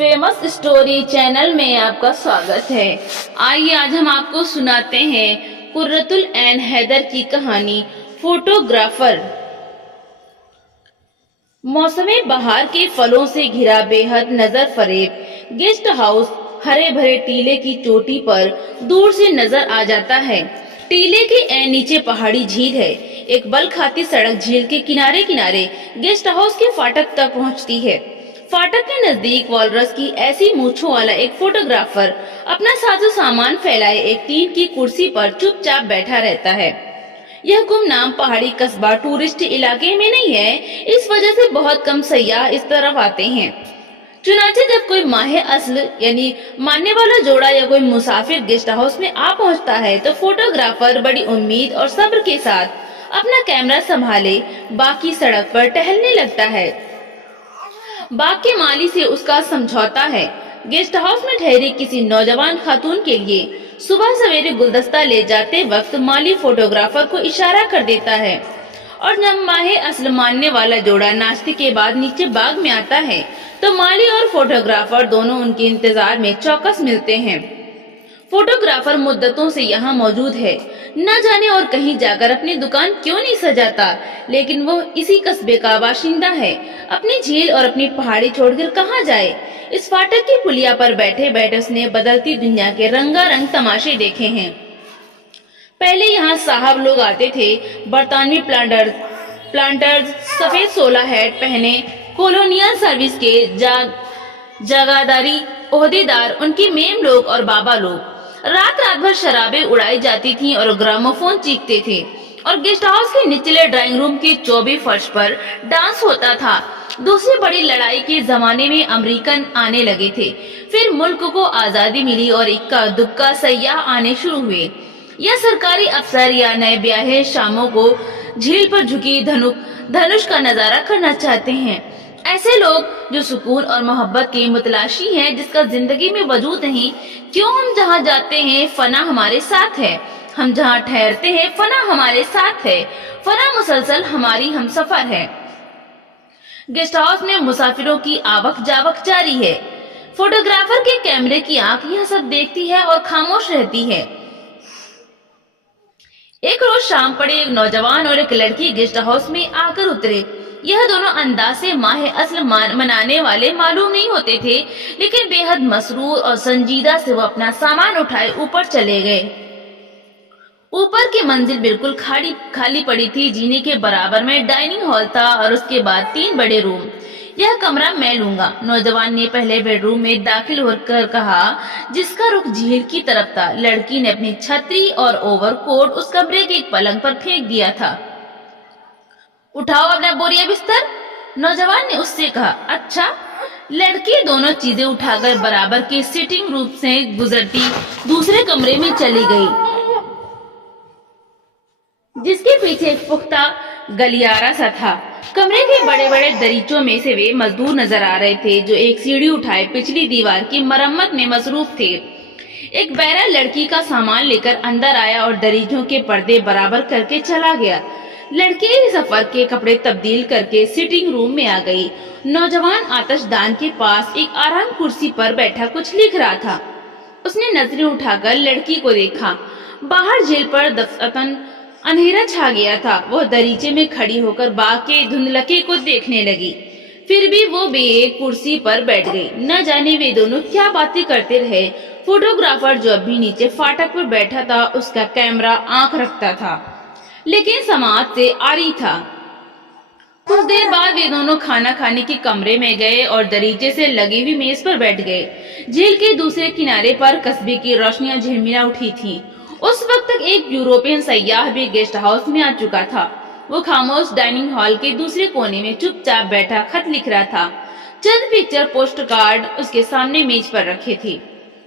Famous story channel में आपका स्वागत है। आइए आज हम आपको सुनाते हैं कुर्रतुल ऐन हैदर की कहानी फोटोग्राफर। मौसमे बहार के फलों से घिरा बेहद नजर फरेब गेस्ट हाउस हरे भरे टीले की चोटी पर दूर से नजर आ जाता है। टीले के ऐन नीचे पहाड़ी झील है। एक बल खाती सड़क झील के किनारे किनारे गेस्ट हाउस के फाटक तक पहुंचती है। फाटक के नजदीक वॉलरस की ऐसी मूंछों वाला एक फोटोग्राफर अपना साजो सामान फैलाए एक टीन की कुर्सी पर चुपचाप बैठा रहता है। यह गुमनाम पहाड़ी कस्बा टूरिस्ट इलाके में नहीं है, इस वजह से बहुत कम सयाह इस तरफ आते हैं। चुनाचे जब कोई माहे असल यानी मानने वाला जोड़ा या कोई मुसाफिर गेस्ट हाउस में आ पहुंचता है तो फोटोग्राफर बड़ी उम्मीद और सब्र के साथ अपना कैमरा संभाले बाकी सड़क पर टहलने लगता है। बाग के माली से उसका समझौता है। गेस्ट हाउस में ठहरी किसी नौजवान खातून के लिए सुबह सवेरे गुलदस्ता ले जाते वक्त माली फोटोग्राफर को इशारा कर देता है और जब माहे असल मानने वाला जोड़ा नाश्ते के बाद नीचे बाग में आता है तो माली और फोटोग्राफर दोनों उनके इंतजार में चौकस मिलते हैं। फोटोग्राफर मुद्दतों से यहाँ मौजूद है, न जाने और कहीं जाकर अपनी दुकान क्यों नहीं सजाता, लेकिन वो इसी कस्बे का बाशिंदा है। अपनी झील और अपनी पहाड़ी छोड़कर कहाँ जाए। इस फाटक की पुलिया पर बैठे बैठे उसने बदलती दुनिया के रंगारंग तमाशे देखे हैं। पहले यहाँ साहब लोग आते थे, बरतानवी प्लांटर्स सफेद सोला हैट पहने कॉलोनियल सर्विस के जगादारी ओहदेदार, उनकी मेम लोग और बाबा लोग। रात भर शराबें उड़ाई जाती थीं और ग्रामोफोन चीखते थे और गेस्ट हाउस के निचले ड्राइंग रूम के चौबे फर्श पर डांस होता था। दूसरी बड़ी लड़ाई के जमाने में अमेरिकन आने लगे थे, फिर मुल्क को आजादी मिली और इक्का दुक्का सयाह आने शुरू हुए। या सरकारी अफसर या नए ब्याहे शामों को झील पर झुकी धनुष का नजारा करना चाहते हैं। ऐसे लोग जो सुकून और मोहब्बत के मुतलाशी हैं, जिसका जिंदगी में वजूद नहीं। क्यों हम जहाँ जाते हैं फना हमारे साथ है, हम जहाँ ठहरते हैं फना हमारे साथ है, फना मुसलसल हमारी हमसफर है। गेस्ट हाउस में मुसाफिरों की आवक जावक जारी है। फोटोग्राफर के कैमरे की आंख यह सब देखती है और खामोश रहती है। एक रोज शाम पड़े एक नौजवान और एक लड़की गेस्ट हाउस में आकर उतरे। यह दोनों अंदाज से माहे असल मनाने वाले मालूम नहीं होते थे, लेकिन बेहद मसरूर और संजीदा से वो अपना सामान उठाए ऊपर चले गए। ऊपर की मंजिल बिल्कुल खाली पड़ी थी। जीने के बराबर में डाइनिंग हॉल था और उसके बाद 3 बड़े रूम। यह कमरा मैं लूंगा, नौजवान ने पहले बेडरूम में दाखिल होकर कहा, जिसका रुख झील की तरफ था। लड़की ने अपनी छतरी और ओवरकोट उस कमरे के एक पलंग पर फेंक दिया था। उठाओ अपना बोरिया बिस्तर, नौजवान ने उससे कहा। अच्छा। लड़की दोनों चीजें उठाकर बराबर के सिटिंग रूम से गुजरती दूसरे कमरे में चली गई, जिसके पीछे एक पुख्ता गलियारा सा था। कमरे के बड़े बड़े दरीचों में से वे मजदूर नजर आ रहे थे जो एक सीढ़ी उठाए पिछली दीवार की मरम्मत में मसरूफ थे। एक बैरा लड़की का सामान लेकर अंदर आया और दरीचों के पर्दे बराबर करके चला गया। लड़की सफर के कपड़े तब्दील करके सिटिंग रूम में आ गई। नौजवान आतिशदान के पास एक आराम कुर्सी पर बैठा कुछ लिख रहा था। उसने नजरें उठाकर लड़की को देखा। बाहर झील पर दफअतन अंधेरा छा गया था। वह दरीचे में खड़ी होकर बाग के धुंधलके को देखने लगी। फिर भी वो बेएक कुर्सी पर बैठ गई। न जाने वे दोनों क्या बातें करते रहे। फोटोग्राफर जो अभी नीचे फाटक पर बैठा था, उसका कैमरा आंख रखता था, लेकिन समाज से आरी था। कुछ देर बाद वे दोनों खाना खाने के कमरे में गए और दरीचे से लगी हुई मेज पर बैठ गए। झील के दूसरे किनारे पर कस्बे की रोशनियां झिलमिला उठी थीं। उस वक्त तक एक यूरोपियन सयाह भी गेस्ट हाउस में आ चुका था। वो खामोश डाइनिंग हॉल के दूसरे कोने में चुपचाप बैठा खत लिख रहा था। चंद पिक्चर पोस्ट कार्ड उसके सामने मेज पर रखे थे।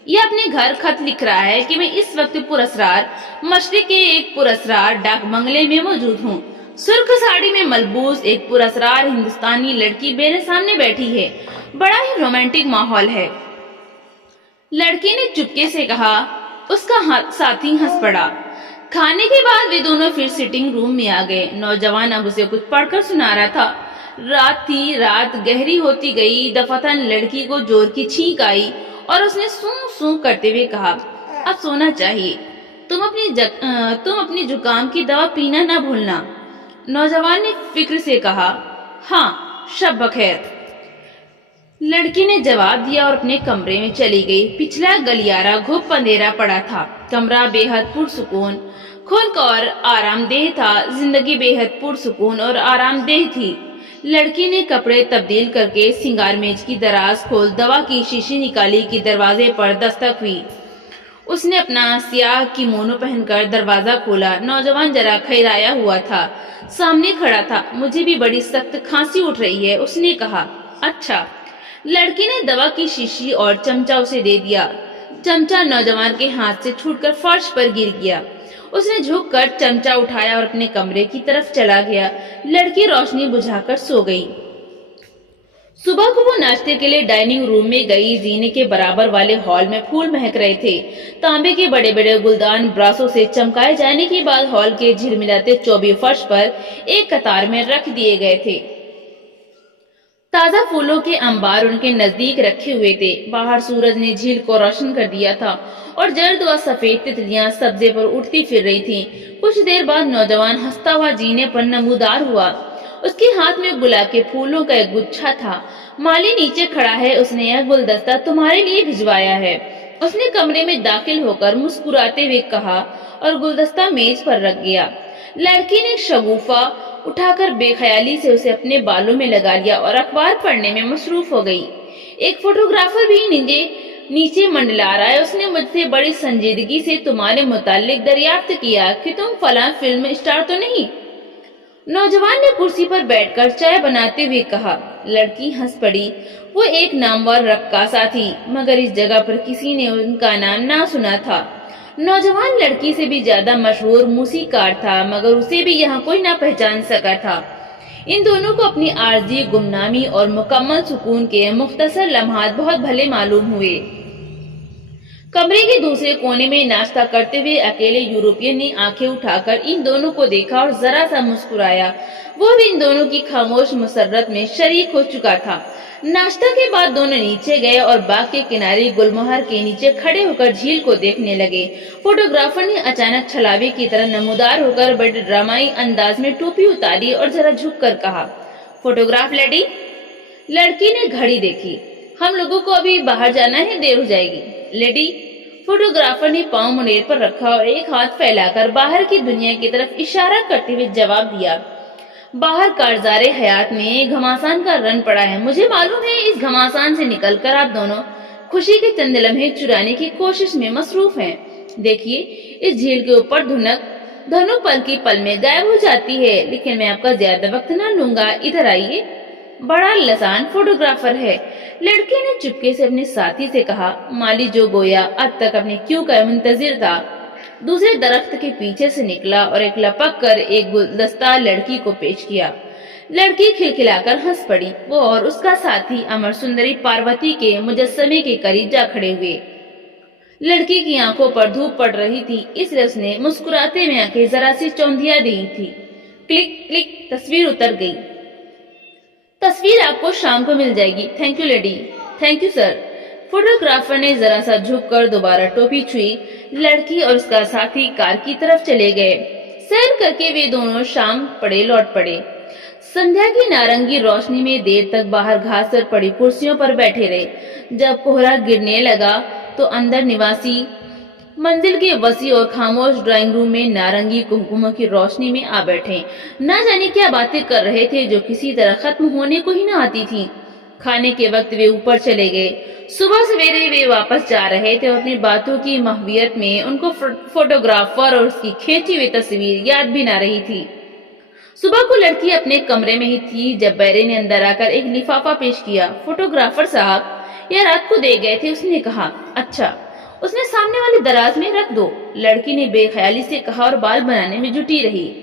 यह अपने घर खत लिख रहा है कि मैं इस वक्त पुरस्कार मशरिक के एक पुरस्कार डाक बंगले में मौजूद हूँ। सुर्ख साड़ी में मलबूस एक पुरस्कार हिंदुस्तानी लड़की मेरे सामने बैठी है। बड़ा ही रोमांटिक माहौल है। लड़की ने चुपके से कहा। उसका साथी हंस पड़ा। खाने के बाद वे दोनों फिर सिटिंग रूम में आ गए। नौजवान अब उसे कुछ पढ़कर सुना रहा था। رات تھی، رات گہری ہوتی گئی، دفعتاً لڑکی کو زور کی چھینک آئی اور اس نے سوں سوں کرتے ہوئے کہا، اب سونا چاہیے، تم اپنی زکام کی دوا پینا نہ بھولنا۔ نوجوان نے فکر سے کہا، ہاں، شب بخیر۔ لڑکی نے جواب دیا اور اپنے کمرے میں چلی گئی۔ پچھلا گلیارہ گھپ اندھیرا پڑا تھا، کمرہ بے حد پرسکون، خنک اور آرام دہ تھا۔ زندگی بے حد پرسکون اور آرام دہ تھی۔ لڑکی نے کپڑے تبدیل کر کے سنگار میز کی دراز کھول دوا کی شیشی نکالی کہ دروازے پر دستک ہوئی۔ اس نے اپنا سیاہ کیمونو پہن کر دروازہ کھولا۔ نوجوان ذرا کھیرایا ہوا تھا، سامنے کھڑا تھا۔ مجھے بھی بڑی سخت کھانسی اٹھ رہی ہے، اس نے کہا۔ اچھا۔ لڑکی نے دوا کی شیشی اور چمچہ اسے دے دیا۔ چمچہ نوجوان کے ہاتھ سے چھوٹ کر فرش پر گر گیا۔ اس نے جھک کر چمچہ اٹھایا اور اپنے کمرے کی طرف چلا گیا۔ لڑکی روشنی بجھا کر سو گئی۔ صبح کو وہ ناشتے کے لیے ڈائننگ روم میں گئی۔ زینے کے برابر والے ہال میں پھول مہک رہے تھے۔ تانبے کے بڑے بڑے گلدان براسوں سے چمکائے جانے کے بعد ہال کے جھلملاتے چوبی فرش پر ایک قطار میں رکھ دیے گئے تھے۔ تازہ پھولوں کے انبار ان کے نزدیک رکھے ہوئے تھے۔ باہر سورج نے جھیل کو روشن کر دیا تھا اور زرد و سفید تتلیاں سبزے پر اٹھتی پھر رہی تھیں۔ کچھ دیر بعد نوجوان ہنستا ہوا زینے پر نمودار ہوا۔ اس کے ہاتھ میں گلاب کے پھولوں کا ایک گچھا تھا۔ مالی نیچے کھڑا ہے، اس نے یہ گلدستہ تمہارے لیے بھجوایا ہے، اس نے کمرے میں داخل ہو کر مسکراتے ہوئے کہا اور گلدستہ میز پر رکھ گیا۔ لڑکی نے شگوفہ اٹھا کر بے خیالی سے اسے اپنے بالوں میں لگا لیا اور اخبار پڑھنے میں مصروف ہو گئی۔ ایک فوٹوگرافر بھی نیچے منڈلا رہا ہے، اس نے مجھ سے بڑی سنجیدگی سے تمہارے متعلق دریافت کیا کہ تم فلاں فلم اسٹار تو نہیں؟ نوجوان نے کرسی پر بیٹھ کر چائے بناتے ہوئے کہا۔ لڑکی ہنس پڑی۔ وہ ایک نامور رقاصہ تھی، مگر اس جگہ پر کسی نے ان کا نام نہ سنا تھا۔ نوجوان لڑکی سے بھی زیادہ مشہور موسیقار تھا، مگر اسے بھی یہاں کوئی نہ پہچان سکا تھا۔ ان دونوں کو اپنی عارضی گمنامی اور مکمل سکون کے مختصر لمحات بہت بھلے معلوم ہوئے۔ کمرے کے دوسرے کونے میں ناشتہ کرتے ہوئے اکیلے یورپین نے آنکھیں اٹھا کر ان دونوں کو دیکھا اور ذرا سا مسکرایا۔ وہ بھی ان دونوں کی خاموش مسرت میں شریک ہو چکا تھا۔ ناشتہ کے بعد دونوں نیچے گئے اور باغ کے کنارے گلموہر کے نیچے کھڑے ہو کر جھیل کو دیکھنے لگے۔ فوٹوگرافر نے اچانک چھلاوے کی طرح نمودار ہو کر بڑے ڈرامائی انداز میں ٹوپی اتاری اور ذرا جھک کر کہا، فوٹوگراف لیڈی؟ لڑکی نے گھڑی دیکھی۔ ہم لوگوں کو ابھی باہر جانا ہے، دیر ہو جائے گی۔ لیڈی؟ فوٹوگرافر نے پاؤں منیر پر رکھا اور ایک ہاتھ پھیلا کر باہر کی دنیا کی طرف اشارہ کرتے ہوئے جواب دیا۔ باہر کارزار حیات میں گھماسان کا رن پڑا ہے۔ مجھے معلوم ہے اس گھماسان سے نکل کر آپ دونوں خوشی کے چند لمحے چرانے کی کوشش میں مصروف ہیں۔ دیکھیے، اس جھیل کے اوپر دھنو پل کی پل میں غائب ہو جاتی ہے، لیکن میں آپ کا زیادہ وقت نہ لوں گا۔ ادھر آئیے۔ بڑا لسان فوٹوگرافر ہے، لڑکے نے چپکے سے اپنے ساتھی سے کہا۔ مالی جو گویا اب تک اپنے کیوں کا منتظر تھا، دوسرے درخت کے پیچھے سے نکلا اور ایک لپک کر ایک گلدستہ لڑکی کو پیش کیا۔ لڑکی کھلکھلا کر ہنس پڑی۔ وہ اور اس کا ساتھی امر سندری پاروتی کے مجسمے کے قریب جا کھڑے ہوئے۔ لڑکی کی آنکھوں پر دھوپ پڑ رہی تھی، اس لیے اس نے مسکراتے ہوئے آنکھیں ذرا سی چوندھیا دی تھی۔ کلک کلک، تصویر اتر گئی۔ تصویر آپ کو شام کو مل جائے گی۔ Thank you lady. Thank you sir. Photographer نے ذرا سا جھک کر دوبارہ ٹوپی چھوئی۔ لڑکی اور اس کا ساتھی کار کی طرف چلے گئے۔ سیر کر کے وہ دونوں شام لوٹ پڑے۔ سندھیا کی نارنگی روشنی میں دیر تک باہر گھاس پر پڑی کرسیوں پر بیٹھے رہے۔ جب کوہرا گرنے لگا تو اندر نواسی منزل کے وسیع اور خاموش ڈرائنگ روم میں نارنگی کمکموں کی روشنی میں آ بیٹھے۔ نہ جانے کیا باتیں کر رہے تھے جو کسی طرح ختم ہونے کو ہی نہ آتی تھی۔ کھانے کے وقت وہ اوپر چلے گئے۔ صبح سویرے وہ واپس جا رہے تھے اور اپنی باتوں کی محویت میں ان کو فوٹوگرافر اور اس کی کھینچی ہوئی تصویر یاد بھی نہ رہی تھی۔ صبح کو لڑکی اپنے کمرے میں ہی تھی جب بیرے نے اندر آ کر ایک لفافہ پیش کیا۔ فوٹوگرافر صاحب یہ رات کو دے گئے تھے، اس نے کہا۔ اچھا، اس نے سامنے والے دراز میں رکھ دو، لڑکی نے بے خیالی سے کہا اور بال بنانے میں جٹی رہی۔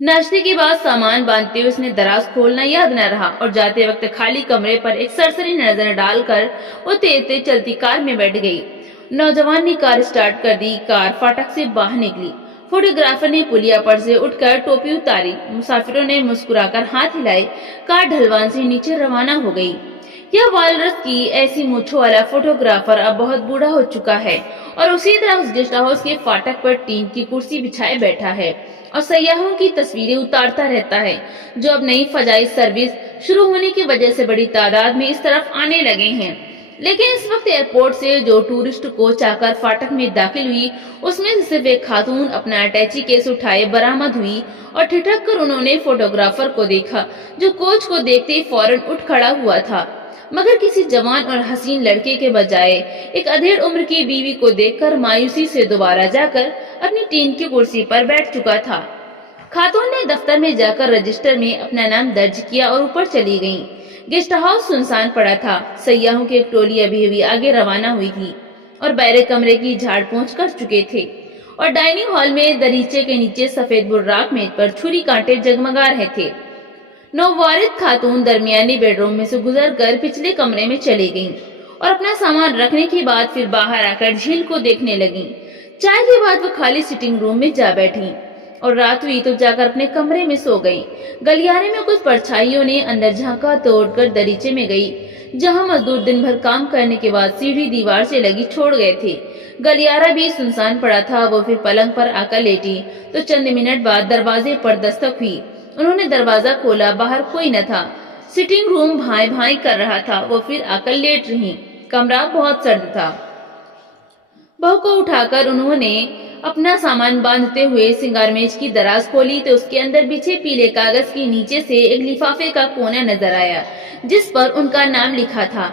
ناشتے کے بعد سامان باندھتے ہوئے اس نے دراز کھولنا یاد نہ رہا اور جاتے وقت خالی کمرے پر ایک سرسری نظر ڈال کر وہ تیز تیز چلتی کار میں بیٹھ گئی۔ نوجوان نے کار سٹارٹ کر دی۔ کار فاٹک سے باہر نکلی۔ फोटोग्राफर ने पुलिया पर से उठकर टोपी उतारी, मुसाफिरों ने मुस्कुराकर हाथ हिलाए, कार ढलवान से नीचे रवाना हो गई। यह वालरस की ऐसी मूंछों वाला फोटोग्राफर अब बहुत बूढ़ा हो चुका है और उसी तरह उस गेस्ट हाउस के फाटक पर टीन की कुर्सी बिछाए बैठा है और सयाहों की तस्वीरें उतारता रहता है, जो अब नई फजाई सर्विस शुरू होने की वजह से बड़ी तादाद में इस तरफ आने लगे हैं। लेकिन इस वक्त एयरपोर्ट से जो टूरिस्ट कोच आकर फाटक में दाखिल हुई, उसमें से सिर्फ एक खातून अपना अटैची केस उठाए बरामद हुई और ठिठक कर उन्होंने फोटोग्राफर को देखा, जो कोच को देखते ही फौरन उठ खड़ा हुआ था। मगर किसी जवान और हसीन लड़के के बजाय एक अधेड़ उम्र की बीवी को देखकर मायूसी से दोबारा जाकर अपनी टीन की कुर्सी पर बैठ चुका था। खातून ने दफ्तर में जाकर रजिस्टर में अपना नाम दर्ज किया और ऊपर चली गईं। गेस्ट हाउस सुनसान पड़ा था। सयाहों की एक टोली अभी आगे रवाना हुई थी और बैरे कमरे की झाड़ पोंछ कर चुके थे और डाइनिंग हॉल में दरीचे के नीचे सफेद बुर्राक मेज पर छुरी कांटे जगमगा रहे थे। नववारिद खातून दरमियानी बेडरूम में से गुजरकर पिछले कमरे में चली गईं और अपना सामान रखने के बाद फिर बाहर आकर झील को देखने लगीं। चाय के बाद वो खाली सिटिंग रूम में जा बैठी और रात हुई तो जाकर अपने कमरे में सो गई। गलियारे में कुछ परछाइयों ने अंदर झांका तोड़कर दरीचे में गई, जहां मजदूर दिन भर काम करने के बाद सीढ़ी दीवार से लगी छोड़ गए थे। गलियारा भी सुनसान पड़ा था। वो फिर पलंग पर आकर लेटी तो चंद मिनट बाद दरवाजे पर दस्तक हुई। उन्होंने दरवाजा खोला, बाहर कोई न था। सिटिंग रूम भाई भाई कर रहा था। वो फिर आकर लेट रही। कमरा बहुत सर्द था। बहू को उठाकर उन्होंने अपना सामान बांधते हुए सिंगार मेज की दराज खोली तो उसके अंदर बिछे पीले कागज के नीचे से एक लिफाफे का कोना नजर आया, जिस पर उनका नाम लिखा था।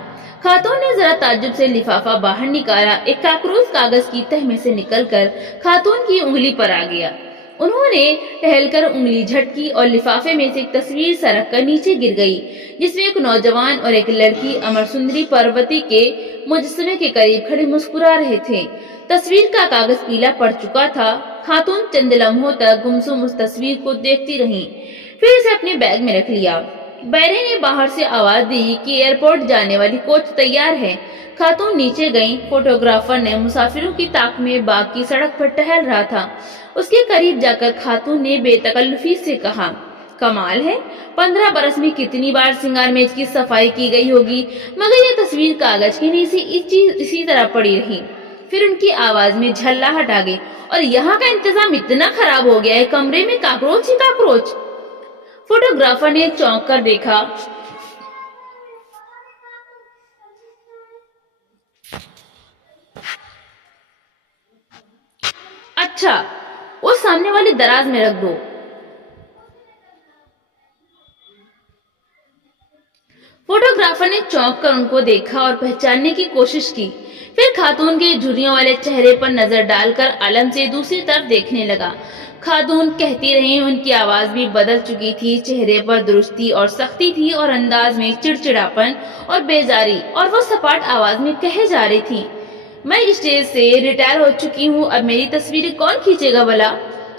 खातून ने जरा ताज्जुब से लिफाफा बाहर निकाला। एक काकरोच कागज की तह में से निकलकर खातून की उंगली पर आ गया। उन्होंने टहलकर उंगली झटकी और लिफाफे में से एक तस्वीर सरक कर नीचे गिर गई, जिसमें एक नौजवान और एक लड़की अमर सुंदरी पार्वती के मुजस्समे के करीब खड़े मुस्कुरा रहे थे। तस्वीर का कागज पीला पड़ चुका था। खातून चंद लम्हों तक गुमसुम उस तस्वीर को देखती रहीं, फिर इसे अपने बैग में रख लिया। बैरे ने बाहर से आवाज दी कि एयरपोर्ट जाने वाली कोच तैयार है। खातून नीचे गईं। फोटोग्राफर ने मुसाफिरों की ताक में बाग की सड़क पर टहल रहा था। उसके करीब जाकर खातून ने बेतकल्लुफी से कहा, कमाल है, 15 बरस में कितनी बार सिंगार मेज की सफाई की गई होगी, मगर ये तस्वीर कागज की नीचे इसी तरह पड़ी रही। फिर उनकी आवाज में झल्लाहट आ गई, और यहाँ का इंतजाम इतना खराब हो गया है, कमरे में काकरोच ही काकरोच। फोटोग्राफर ने चौंक कर देखा। अच्छा, वो सामने वाली दराज में रख दो। फोटोग्राफर ने चौंक कर उनको देखा और पहचानने की कोशिश की। फिर खातून के झुर्रियों वाले चेहरे पर नजर डालकर आलम से दूसरी तरफ देखने लगा। खातून कहती रही, उनकी आवाज भी बदल चुकी थी। चेहरे पर दुरुस्ती और सख्ती थी और अंदाज में चिड़चिड़ापन और बेजारी, और वो सपाट आवाज में कहे जा रही थी, मैं स्टेज से रिटायर हो चुकी हूँ, अब मेरी तस्वीरें कौन खींचेगा भला।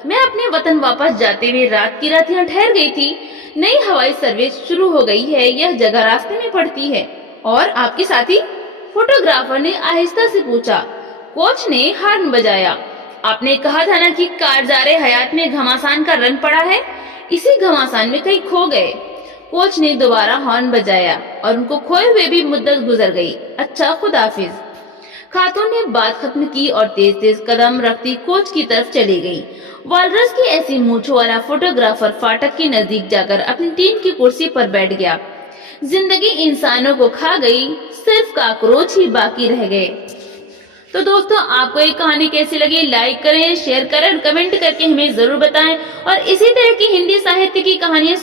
मैं अपने वतन वापस जाते हुए रात की रात यहाँ ठहर गई थी। नई हवाई सर्विस शुरू हो गई है, यह जगह रास्ते में पड़ती है। और आपके साथी? फोटोग्राफर ने आहिस्ता से पूछा। कोच ने हॉर्न बजाया। आपने कहा था ना कि कारजारे हयात में घमासान का रंग पड़ा है, इसी घमासान में कहीं खो गए। कोच ने दोबारा हॉर्न बजाया और उनको खोए हुए भी मुद्दत गुजर गई। अच्छा, खुदाफिज। खातून ने बात खत्म की और तेज तेज कदम रखती कोच की तरफ चली गई। वालरस की ऐसी मूंछों वाला फोटोग्राफर फाटक के नजदीक जाकर अपनी टीम की कुर्सी पर बैठ गया। जिंदगी इंसानों को खा गई, सिर्फ काकरोच ही बाकी रह गए। तो दोस्तों, आपको ये कहानी कैसी लगी? लाइक करें, शेयर करें और कमेंट करके हमें जरूर बताएं। और इसी तरह की हिंदी साहित्य की कहानियां